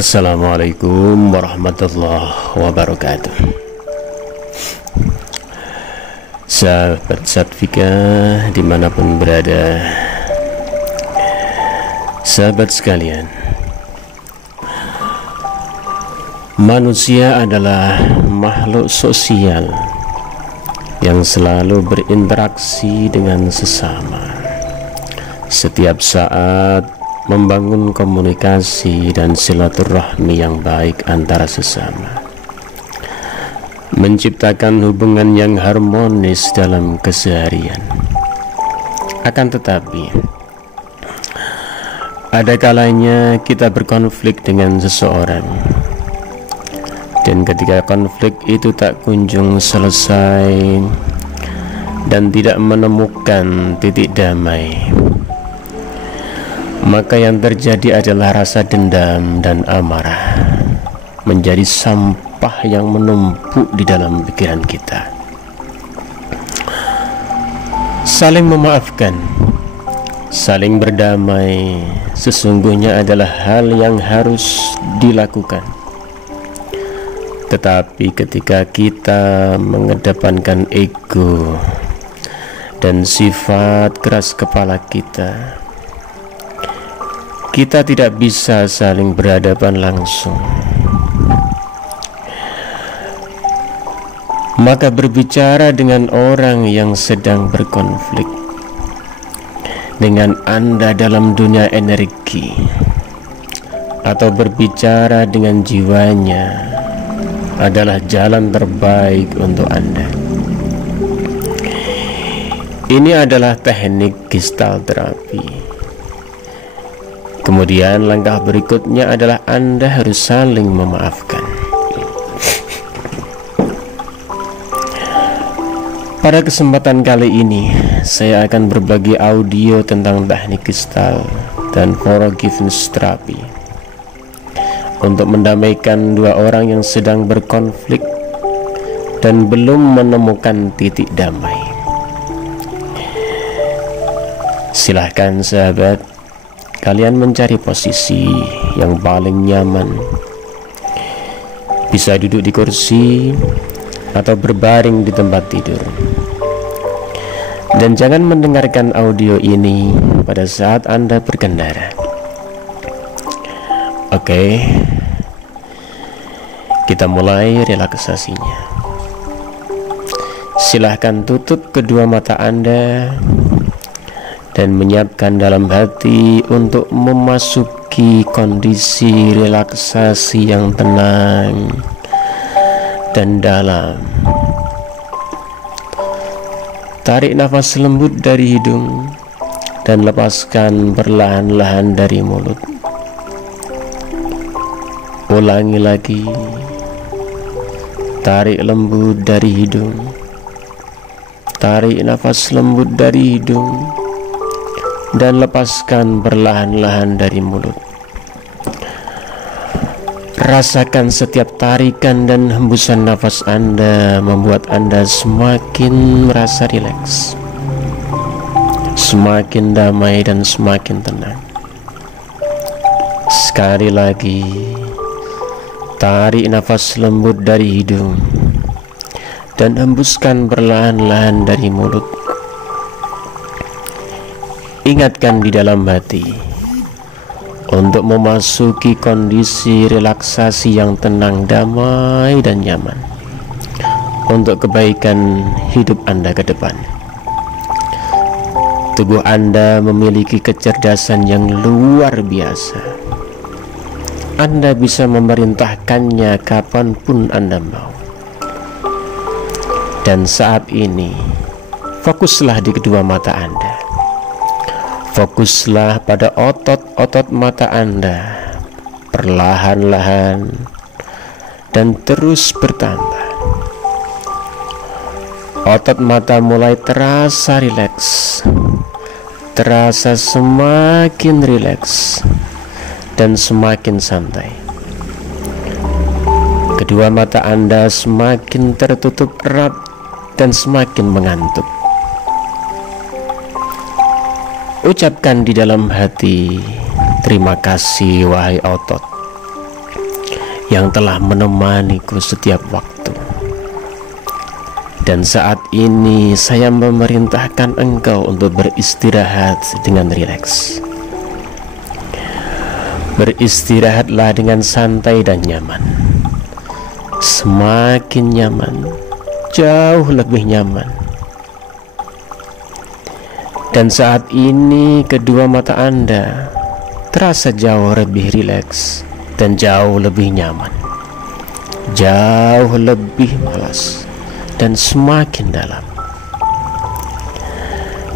Assalamualaikum warahmatullahi wabarakatuh. Sahabat Satvika dimanapun berada, sahabat sekalian, manusia adalah makhluk sosial yang selalu berinteraksi dengan sesama. Setiap saat membangun komunikasi dan silaturahmi yang baik antara sesama, menciptakan hubungan yang harmonis dalam keseharian. Akan tetapi, ada kalanya kita berkonflik dengan seseorang, dan ketika konflik itu tak kunjung selesai dan tidak menemukan titik damai, maka yang terjadi adalah rasa dendam dan amarah menjadi sampah yang menumpuk di dalam pikiran kita. Saling memaafkan, saling berdamai sesungguhnya adalah hal yang harus dilakukan. Tetapi ketika kita mengedepankan ego dan sifat keras kepala kita tidak bisa saling berhadapan langsung. Maka berbicara dengan orang yang sedang berkonflik dengan Anda dalam dunia energi, atau berbicara dengan jiwanya, adalah jalan terbaik untuk Anda. Ini adalah teknik Gestalt terapi. Kemudian langkah berikutnya adalah Anda harus saling memaafkan. Pada kesempatan kali ini, saya akan berbagi audio tentang teknik Gestalt dan forgiveness therapy untuk mendamaikan dua orang yang sedang berkonflik dan belum menemukan titik damai. Silahkan sahabat, kalian mencari posisi yang paling nyaman. Bisa duduk di kursi atau berbaring di tempat tidur. Dan jangan mendengarkan audio ini pada saat Anda berkendara. Oke, kita mulai relaksasinya. Silahkan tutup kedua mata Anda dan menyiapkan dalam hati untuk memasuki kondisi relaksasi yang tenang dan dalam. Tarik nafas lembut dari hidung dan lepaskan perlahan-lahan dari mulut. Ulangi lagi. Tarik lembut dari hidung. Tarik nafas lembut dari hidung dan lepaskan perlahan-lahan dari mulut. Rasakan setiap tarikan dan hembusan nafas Anda membuat Anda semakin merasa rileks, semakin damai dan semakin tenang. Sekali lagi, tarik nafas lembut dari hidung dan hembuskan perlahan-lahan dari mulut. Ingatkan di dalam hati untuk memasuki kondisi relaksasi yang tenang, damai, dan nyaman untuk kebaikan hidup Anda ke depan. Tubuh Anda memiliki kecerdasan yang luar biasa. Anda bisa memerintahkannya kapanpun Anda mau. Dan saat ini, fokuslah di kedua mata Anda. Fokuslah pada otot-otot mata Anda, perlahan-lahan dan terus bertambah. Otot mata mulai terasa rileks, terasa semakin rileks dan semakin santai. Kedua mata Anda semakin tertutup erat dan semakin mengantuk. Ucapkan di dalam hati, terima kasih wahai otot. yang telah menemaniku setiap waktu. Dan saat ini saya memerintahkan engkau untuk beristirahat dengan rileks. Beristirahatlah dengan santai dan nyaman. Semakin nyaman, jauh lebih nyaman. Dan saat ini kedua mata Anda terasa jauh lebih rileks dan jauh lebih nyaman, jauh lebih malas dan semakin dalam.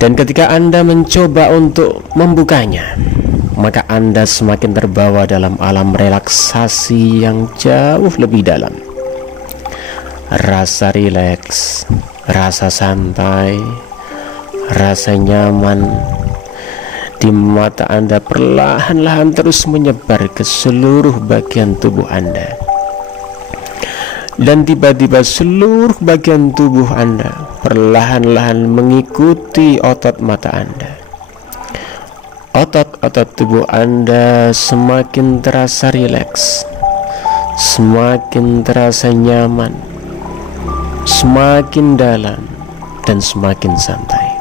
Dan ketika Anda mencoba untuk membukanya, maka Anda semakin terbawa dalam alam relaksasi yang jauh lebih dalam. Rasa rileks, rasa santai, rasa nyaman di mata Anda perlahan-lahan terus menyebar ke seluruh bagian tubuh Anda. Dan tiba-tiba seluruh bagian tubuh Anda perlahan-lahan mengikuti otot mata Anda. Otot-otot tubuh Anda semakin terasa rileks, semakin terasa nyaman, semakin dalam dan semakin santai.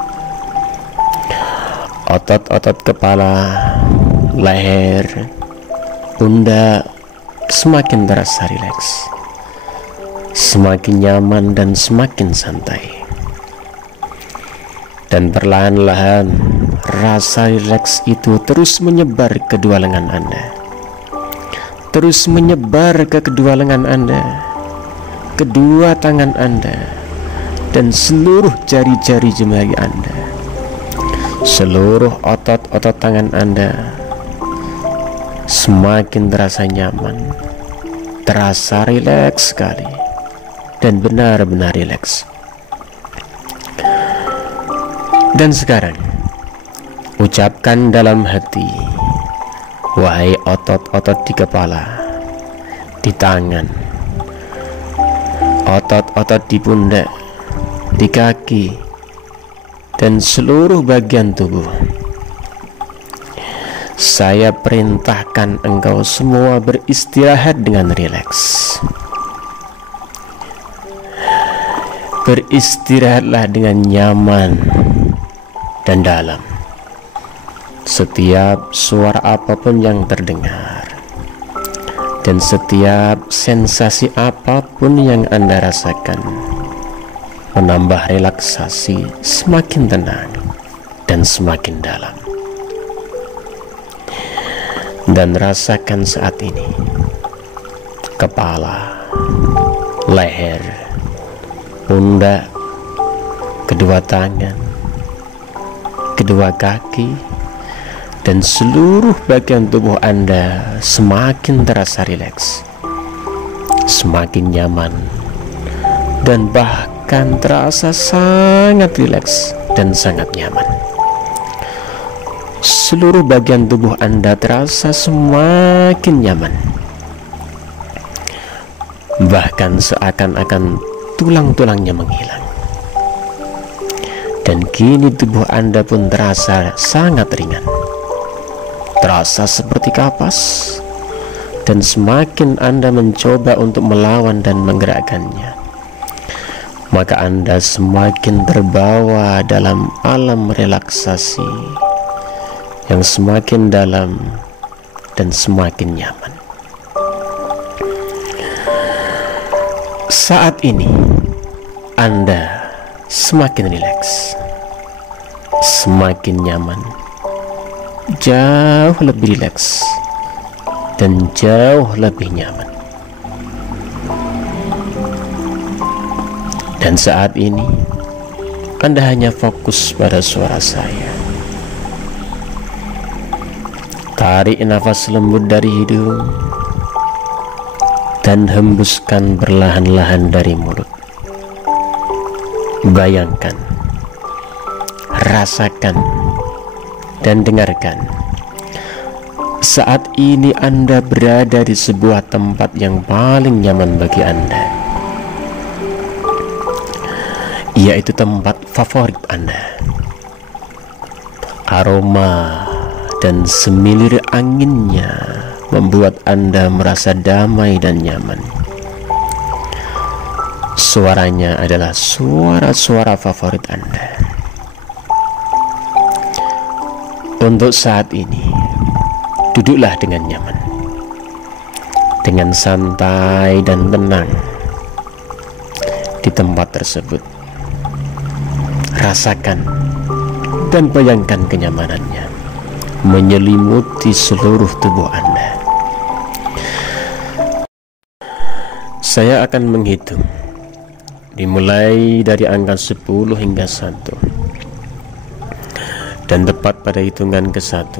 Otot-otot kepala, leher, pundak semakin terasa rileks, semakin nyaman dan semakin santai. Dan perlahan-lahan rasa rileks itu terus menyebar ke kedua lengan Anda, terus menyebar ke kedua lengan Anda, kedua tangan Anda, dan seluruh jari-jari jemari Anda. Seluruh otot-otot tangan Anda semakin terasa nyaman, terasa rileks sekali, dan benar-benar rileks. Dan sekarang ucapkan dalam hati, wahai otot-otot di kepala, di tangan, otot-otot di pundak, di kaki, dan seluruh bagian tubuh. Saya perintahkan engkau semua beristirahat dengan rileks. Beristirahatlah dengan nyaman dan dalam. Setiap suara apapun yang terdengar dan setiap sensasi apapun yang Anda rasakan menambah relaksasi semakin tenang dan semakin dalam. Dan rasakan saat ini kepala, leher, pundak, kedua tangan, kedua kaki, dan seluruh bagian tubuh Anda semakin terasa rileks, semakin nyaman, dan bahkan terasa sangat rileks dan sangat nyaman. Seluruh bagian tubuh Anda terasa semakin nyaman, bahkan seakan-akan tulang-tulangnya menghilang. Dan kini tubuh Anda pun terasa sangat ringan, terasa seperti kapas. Dan semakin Anda mencoba untuk melawan dan menggerakkannya, maka Anda semakin terbawa dalam alam relaksasi yang semakin dalam dan semakin nyaman. Saat ini Anda semakin rileks, semakin nyaman, jauh lebih rileks, dan jauh lebih nyaman. Dan saat ini Anda hanya fokus pada suara saya. Tarik nafas lembut dari hidung dan hembuskan perlahan-lahan dari mulut. Bayangkan, rasakan, dan dengarkan. Saat ini Anda berada di sebuah tempat yang paling nyaman bagi Anda, yaitu tempat favorit Anda. Aroma dan semilir anginnya membuat Anda merasa damai dan nyaman. Suaranya adalah suara-suara favorit Anda. Untuk saat ini, duduklah dengan nyaman, dengan santai dan tenang di tempat tersebut. Rasakan dan bayangkan kenyamanannya menyelimuti seluruh tubuh Anda. Saya akan menghitung dimulai dari angka 10 hingga 1, dan tepat pada hitungan ke-1,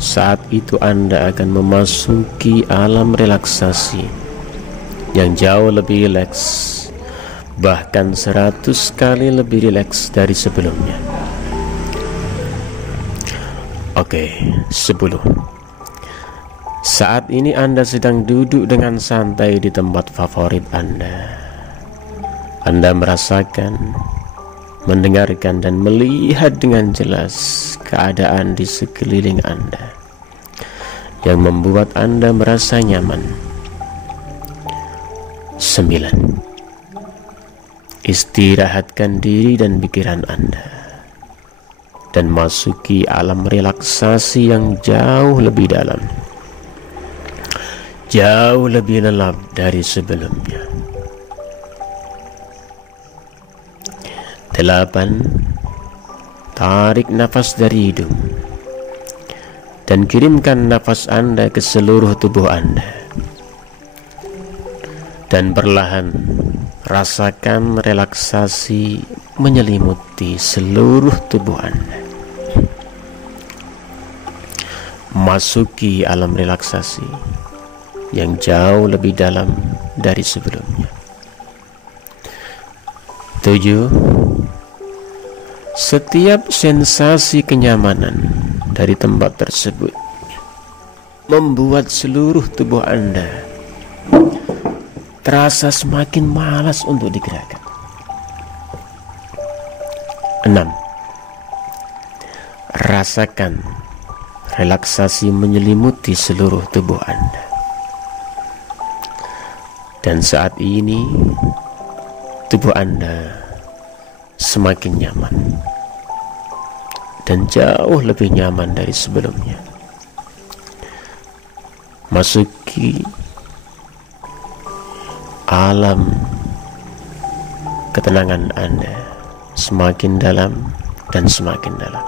saat itu Anda akan memasuki alam relaksasi yang jauh lebih rileks, bahkan 100 kali lebih rileks dari sebelumnya. Oke, 10. Saat ini Anda sedang duduk dengan santai di tempat favorit Anda. Anda merasakan, mendengarkan dan melihat dengan jelas keadaan di sekeliling Anda yang membuat Anda merasa nyaman. 9. Istirahatkan diri dan pikiran Anda dan masuki alam relaksasi yang jauh lebih dalam, jauh lebih lelap dari sebelumnya. 8. Tarik nafas dari hidung dan kirimkan nafas Anda ke seluruh tubuh Anda, dan perlahan rasakan relaksasi menyelimuti seluruh tubuh Anda. Masuki alam relaksasi yang jauh lebih dalam dari sebelumnya. 7. Setiap sensasi kenyamanan dari tempat tersebut membuat seluruh tubuh Anda terasa semakin malas untuk digerakkan. 6. Rasakan relaksasi menyelimuti seluruh tubuh Anda. Dan saat ini tubuh Anda semakin nyaman dan jauh lebih nyaman dari sebelumnya. Masuki alam ketenangan Anda semakin dalam dan semakin dalam.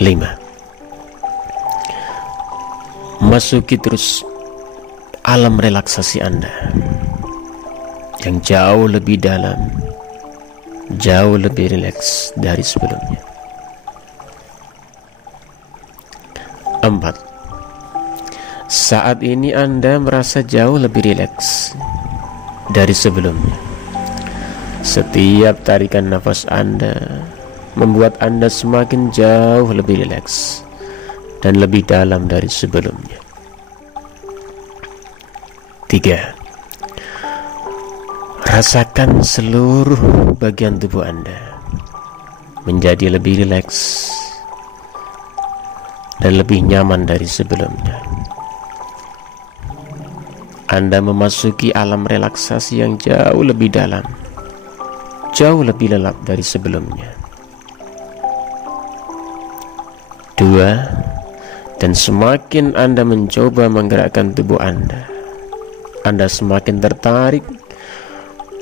5. Masuki terus alam relaksasi Anda yang jauh lebih dalam, jauh lebih rileks dari sebelumnya. 4. Saat ini Anda merasa jauh lebih rileks dari sebelumnya. Setiap tarikan nafas Anda membuat Anda semakin jauh lebih rileks dan lebih dalam dari sebelumnya. 3. Rasakan seluruh bagian tubuh Anda menjadi lebih rileks dan lebih nyaman dari sebelumnya. Anda memasuki alam relaksasi yang jauh lebih dalam, jauh lebih lelap dari sebelumnya. 2. Dan semakin Anda mencoba menggerakkan tubuh Anda semakin tertarik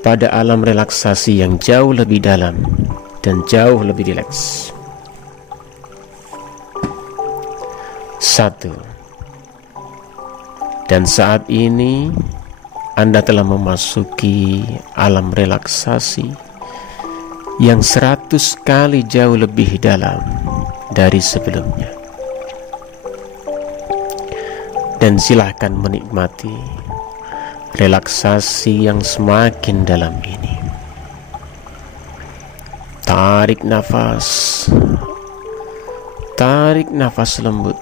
pada alam relaksasi yang jauh lebih dalam dan jauh lebih rileks. 1. Dan saat ini Anda telah memasuki alam relaksasi yang 100 kali jauh lebih dalam dari sebelumnya. Dan silahkan menikmati relaksasi yang semakin dalam ini. Tarik nafas lembut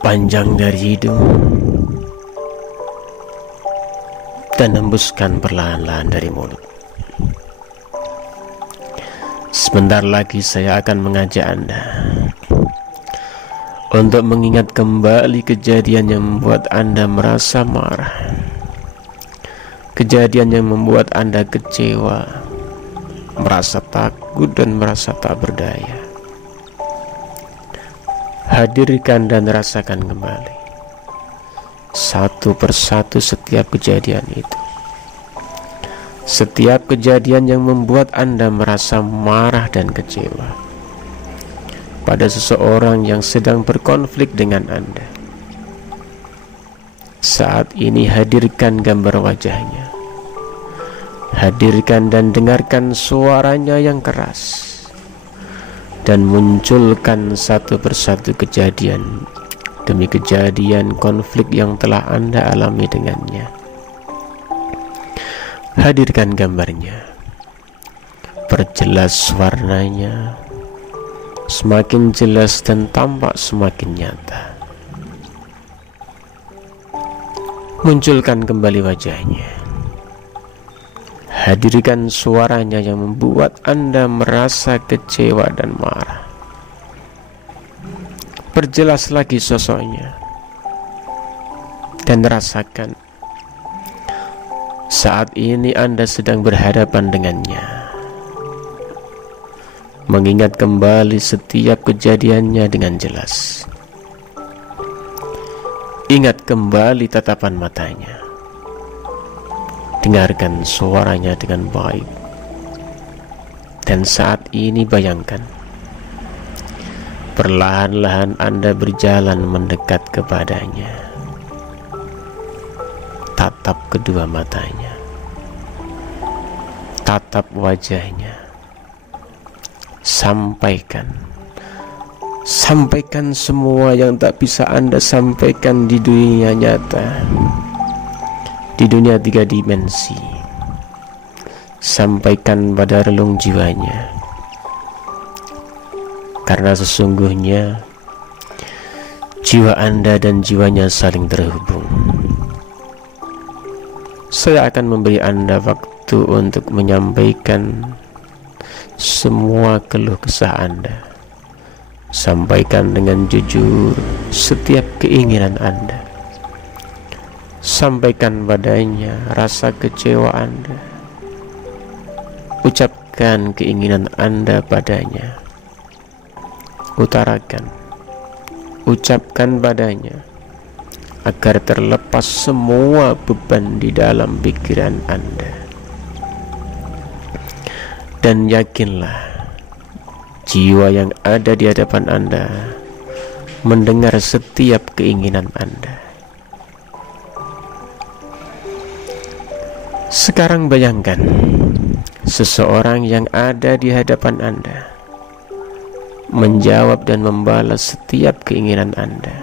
panjang dari hidung dan hembuskan perlahan-lahan dari mulut. Sebentar lagi saya akan mengajak Anda untuk mengingat kembali kejadian yang membuat Anda merasa marah, kejadian yang membuat Anda kecewa, merasa takut dan merasa tak berdaya. Hadirkan dan rasakan kembali satu persatu setiap kejadian itu. Setiap kejadian yang membuat Anda merasa marah dan kecewa pada seseorang yang sedang berkonflik dengan Anda. Saat ini hadirkan gambar wajahnya. Hadirkan dan dengarkan suaranya yang keras. Dan munculkan satu persatu kejadian demi kejadian konflik yang telah Anda alami dengannya. Hadirkan gambarnya. Perjelas warnanya. Semakin jelas dan tampak semakin nyata. Munculkan kembali wajahnya. Hadirkan suaranya yang membuat Anda merasa kecewa dan marah. Perjelas lagi sosoknya. Dan rasakan saat ini Anda sedang berhadapan dengannya. Mengingat kembali setiap kejadiannya dengan jelas. Ingat kembali tatapan matanya. Dengarkan suaranya dengan baik. Dan saat ini bayangkan, perlahan-lahan Anda berjalan mendekat kepadanya. Tatap kedua matanya. Tatap wajahnya. Sampaikan semua yang tak bisa Anda sampaikan di dunia nyata, di dunia 3 dimensi. Sampaikan pada relung jiwanya, karena sesungguhnya jiwa Anda dan jiwanya saling terhubung. Saya akan memberi Anda waktu untuk menyampaikan semua keluh kesah Anda. Sampaikan dengan jujur setiap keinginan Anda. Sampaikan padanya rasa kecewa Anda. Ucapkan keinginan Anda padanya. Utarakan, ucapkan padanya, agar terlepas semua beban di dalam pikiran Anda. Dan yakinlah, jiwa yang ada di hadapan Anda mendengar setiap keinginan Anda. Sekarang bayangkan seseorang yang ada di hadapan Anda menjawab dan membalas setiap keinginan Anda.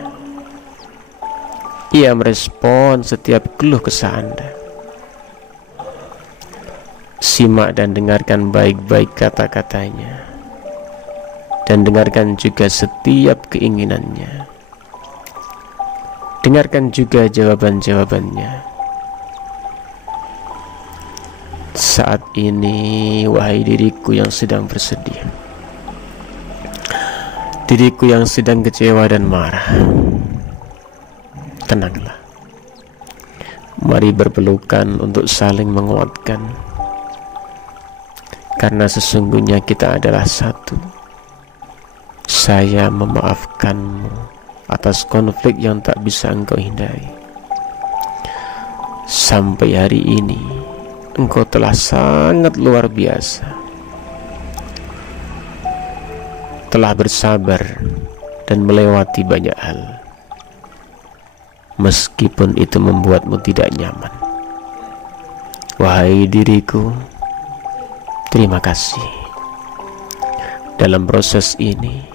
Ia merespon setiap keluh kesah Anda. Simak dan dengarkan baik-baik kata-katanya, dan dengarkan juga setiap keinginannya. Dengarkan juga jawaban-jawabannya. Saat ini, wahai diriku yang sedang bersedih, diriku yang sedang kecewa dan marah, tenanglah. Mari berpelukan untuk saling menguatkan, karena sesungguhnya kita adalah satu. Saya memaafkanmu atas konflik yang tak bisa engkau hindari. Sampai hari ini engkau telah sangat luar biasa, telah bersabar dan melewati banyak hal, meskipun itu membuatmu tidak nyaman. Wahai diriku, terima kasih. Dalam proses ini,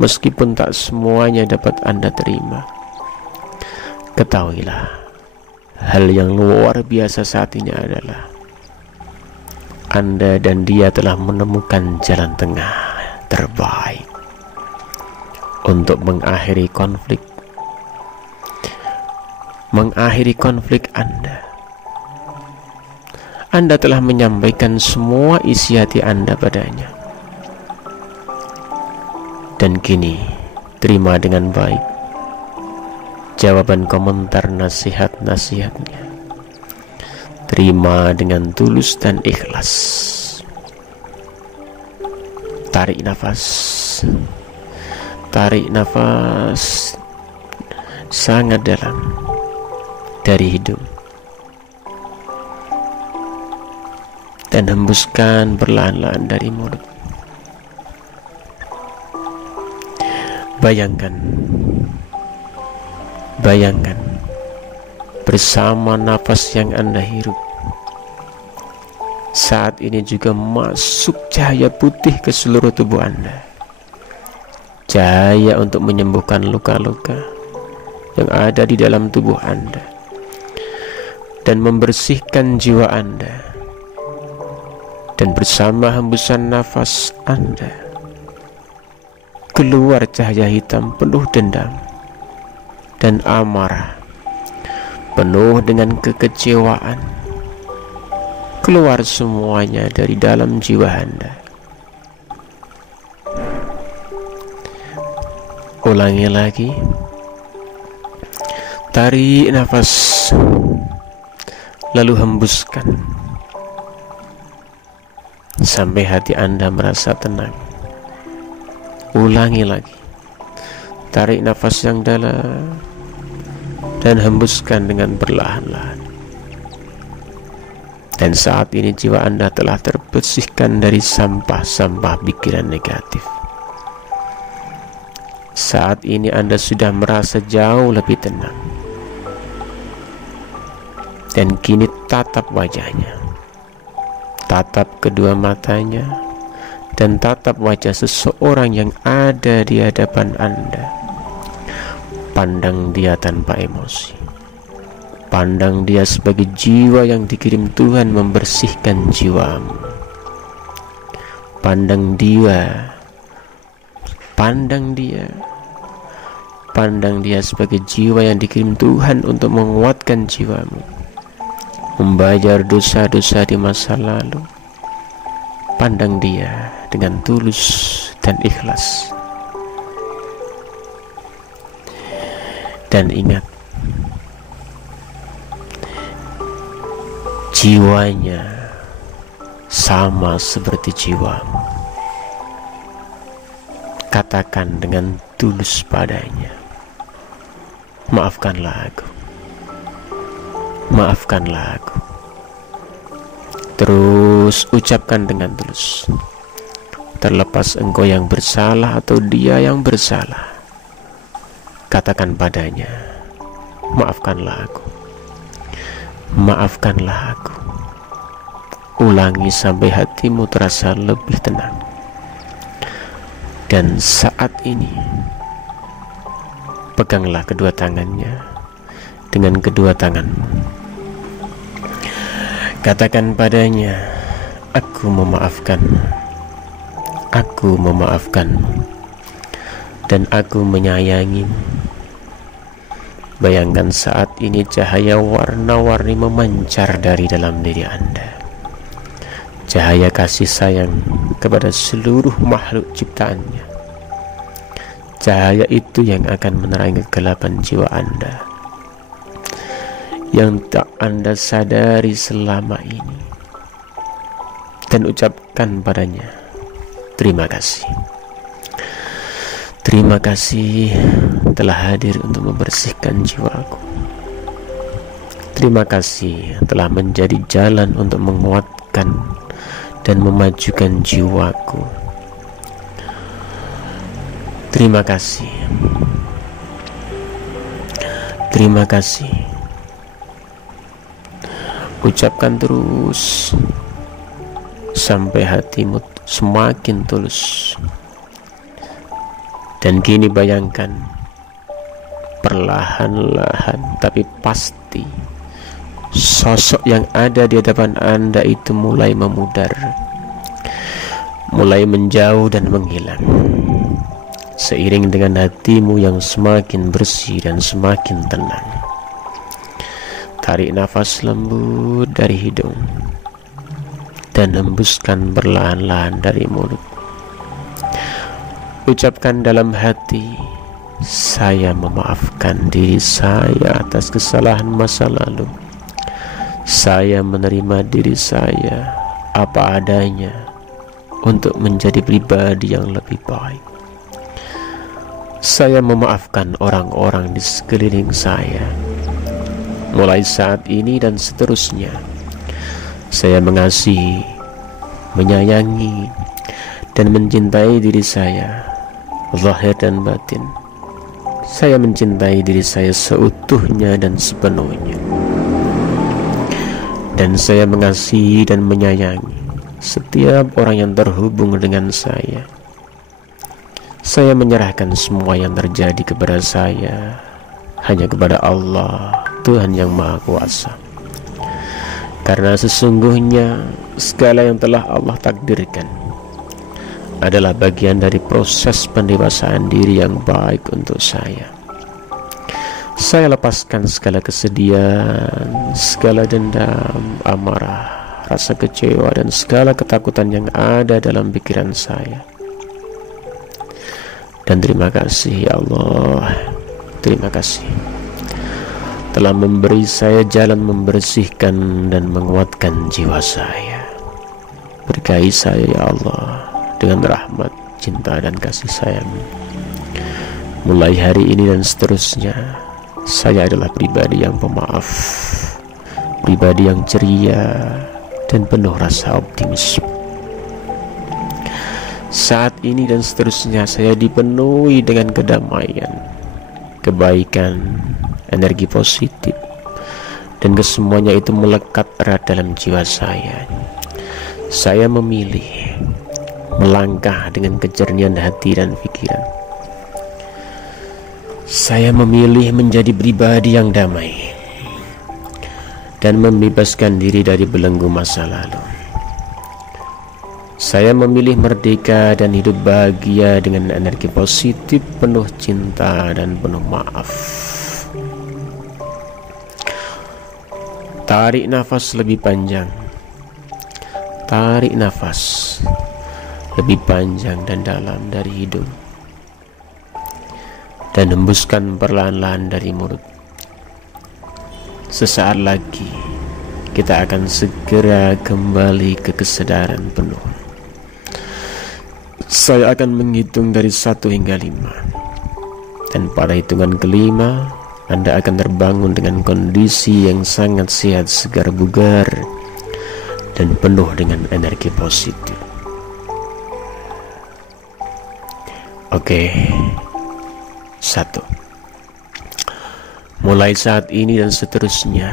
meskipun tak semuanya dapat Anda terima, ketahuilah, hal yang luar biasa saat ini adalah Anda dan dia telah menemukan jalan tengah terbaik untuk mengakhiri konflik Anda. Anda telah menyampaikan semua isi hati Anda padanya, dan kini Terima dengan baik jawaban komentar nasihat-nasihatnya. Terima dengan tulus dan ikhlas. Tarik nafas. Tarik nafas sangat dalam dari hidung dan hembuskan perlahan-lahan dari mulut. Bayangkan bersama nafas yang Anda hirup, saat ini juga masuk cahaya putih ke seluruh tubuh Anda. Cahaya untuk menyembuhkan luka-luka yang ada di dalam tubuh Anda dan membersihkan jiwa Anda. Dan bersama hembusan nafas Anda, keluar cahaya hitam penuh dendam dan amarah, penuh dengan kekecewaan. Keluar semuanya dari dalam jiwa Anda. Ulangi lagi. Tarik nafas, lalu hembuskan sampai hati Anda merasa tenang. Ulangi lagi. Tarik nafas yang dalam dan hembuskan dengan perlahan-lahan. Dan saat ini jiwa Anda telah terbersihkan dari sampah-sampah pikiran negatif. Saat ini Anda sudah merasa jauh lebih tenang. Dan kini tatap wajahnya, tatap kedua matanya, dan tatap wajah seseorang yang ada di hadapan Anda. Pandang dia tanpa emosi. Pandang dia sebagai jiwa yang dikirim Tuhan membersihkan jiwamu. Pandang dia. Pandang dia sebagai jiwa yang dikirim Tuhan untuk menguatkan jiwamu, membayar dosa-dosa di masa lalu. Pandang dia dengan tulus dan ikhlas. Dan ingat, jiwanya sama seperti jiwamu. Katakan dengan tulus padanya, maafkanlah aku. Maafkanlah aku. Terus ucapkan dengan tulus. Terlepas engkau yang bersalah atau dia yang bersalah, katakan padanya, maafkanlah aku. Maafkanlah aku. Ulangi sampai hatimu terasa lebih tenang. Dan saat ini peganglah kedua tangannya dengan kedua tanganmu. Katakan padanya, aku memaafkanmu. Aku memaafkanmu. Dan aku menyayangimu. Bayangkan saat ini cahaya warna-warni memancar dari dalam diri Anda. Cahaya kasih sayang kepada seluruh makhluk ciptaannya. Cahaya itu yang akan menerangi kegelapan jiwa Anda yang tak Anda sadari selama ini. Dan ucapkan padanya, terima kasih. Terima kasih telah hadir untuk membersihkan jiwaku. Terima kasih telah menjadi jalan untuk menguatkan dan memajukan jiwaku. Terima kasih. Terima kasih. Ucapkan terus sampai hatimu semakin tulus. Dan kini bayangkan, perlahan-lahan tapi pasti, sosok yang ada di hadapan Anda itu mulai memudar, mulai menjauh dan menghilang, seiring dengan hatimu yang semakin bersih dan semakin tenang. Tarik nafas lembut dari hidung dan hembuskan perlahan-lahan dari mulut. Ucapkan dalam hati, Saya memaafkan diri saya atas kesalahan masa lalu. Saya menerima diri saya apa adanya untuk menjadi pribadi yang lebih baik. Saya memaafkan orang-orang di sekeliling saya. Mulai saat ini dan seterusnya, saya mengasihi, menyayangi, dan mencintai diri saya, zahir dan batin. Saya mencintai diri saya seutuhnya dan sepenuhnya. Dan saya mengasihi dan menyayangi setiap orang yang terhubung dengan saya. Saya menyerahkan semua yang terjadi kepada saya hanya kepada Allah, Tuhan yang Maha Kuasa. Karena sesungguhnya segala yang telah Allah takdirkan adalah bagian dari proses pendewasaan diri yang baik untuk saya. Saya lepaskan segala kesedihan, segala dendam, amarah, rasa kecewa, dan segala ketakutan yang ada dalam pikiran saya. Dan terima kasih ya Allah, terima kasih telah memberi saya jalan membersihkan dan menguatkan jiwa saya. Berkahi saya ya Allah dengan rahmat, cinta, dan kasih sayang. Mulai hari ini dan seterusnya, saya adalah pribadi yang pemaaf, pribadi yang ceria, dan penuh rasa optimis. Saat ini dan seterusnya, saya dipenuhi dengan kedamaian, kebaikan, energi positif, dan kesemuanya itu melekat erat dalam jiwa saya. Saya memilih melangkah dengan kejernihan hati dan pikiran. Saya memilih menjadi pribadi yang damai dan membebaskan diri dari belenggu masa lalu. Saya memilih merdeka dan hidup bahagia dengan energi positif, penuh cinta dan penuh maaf. Tarik nafas lebih panjang. Tarik nafas lebih panjang dan dalam dari hidung, dan hembuskan perlahan-lahan dari mulut. Sesaat lagi kita akan segera kembali ke kesadaran penuh. Saya akan menghitung dari 1 hingga 5, dan pada hitungan kelima Anda akan terbangun dengan kondisi yang sangat sehat, segar, bugar, dan penuh dengan energi positif. Oke, 1. Mulai saat ini dan seterusnya,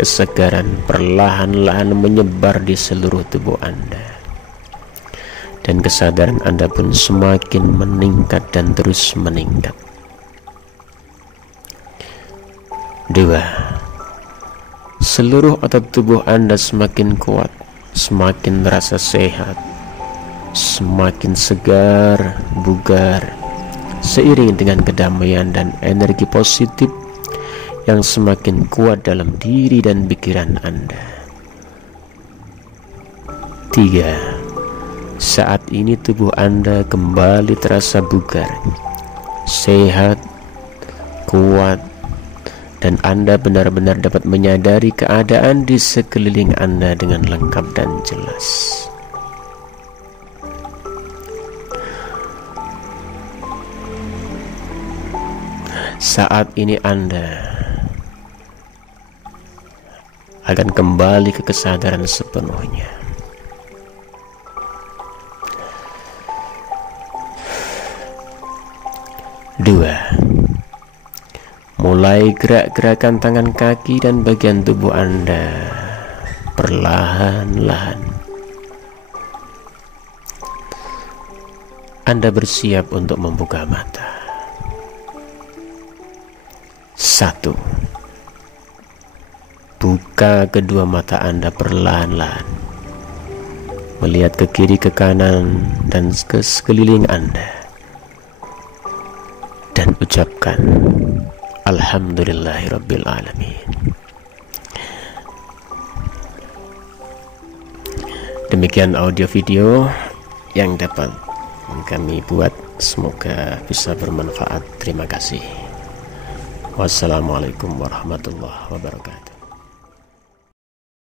kesegaran perlahan-lahan menyebar di seluruh tubuh Anda, dan kesadaran Anda pun semakin meningkat dan terus meningkat. 2. Seluruh otot tubuh Anda semakin kuat, semakin terasa sehat, semakin segar, bugar, seiring dengan kedamaian dan energi positif yang semakin kuat dalam diri dan pikiran Anda. 3. Saat ini tubuh Anda kembali terasa bugar, sehat, kuat, dan Anda benar-benar dapat menyadari keadaan di sekeliling Anda dengan lengkap dan jelas. Saat ini Anda akan kembali ke kesadaran sepenuhnya. 2. Mulai gerak-gerakan tangan, kaki, dan bagian tubuh Anda perlahan-lahan. Anda bersiap untuk membuka mata. 1. Buka kedua mata Anda perlahan-lahan. Melihat ke kiri, ke kanan, dan ke sekeliling Anda. Dan ucapkan Alhamdulillahirabbil alamin. Demikian audio video yang dapat kami buat. Semoga bisa bermanfaat. Terima kasih. Wassalamualaikum warahmatullahi wabarakatuh.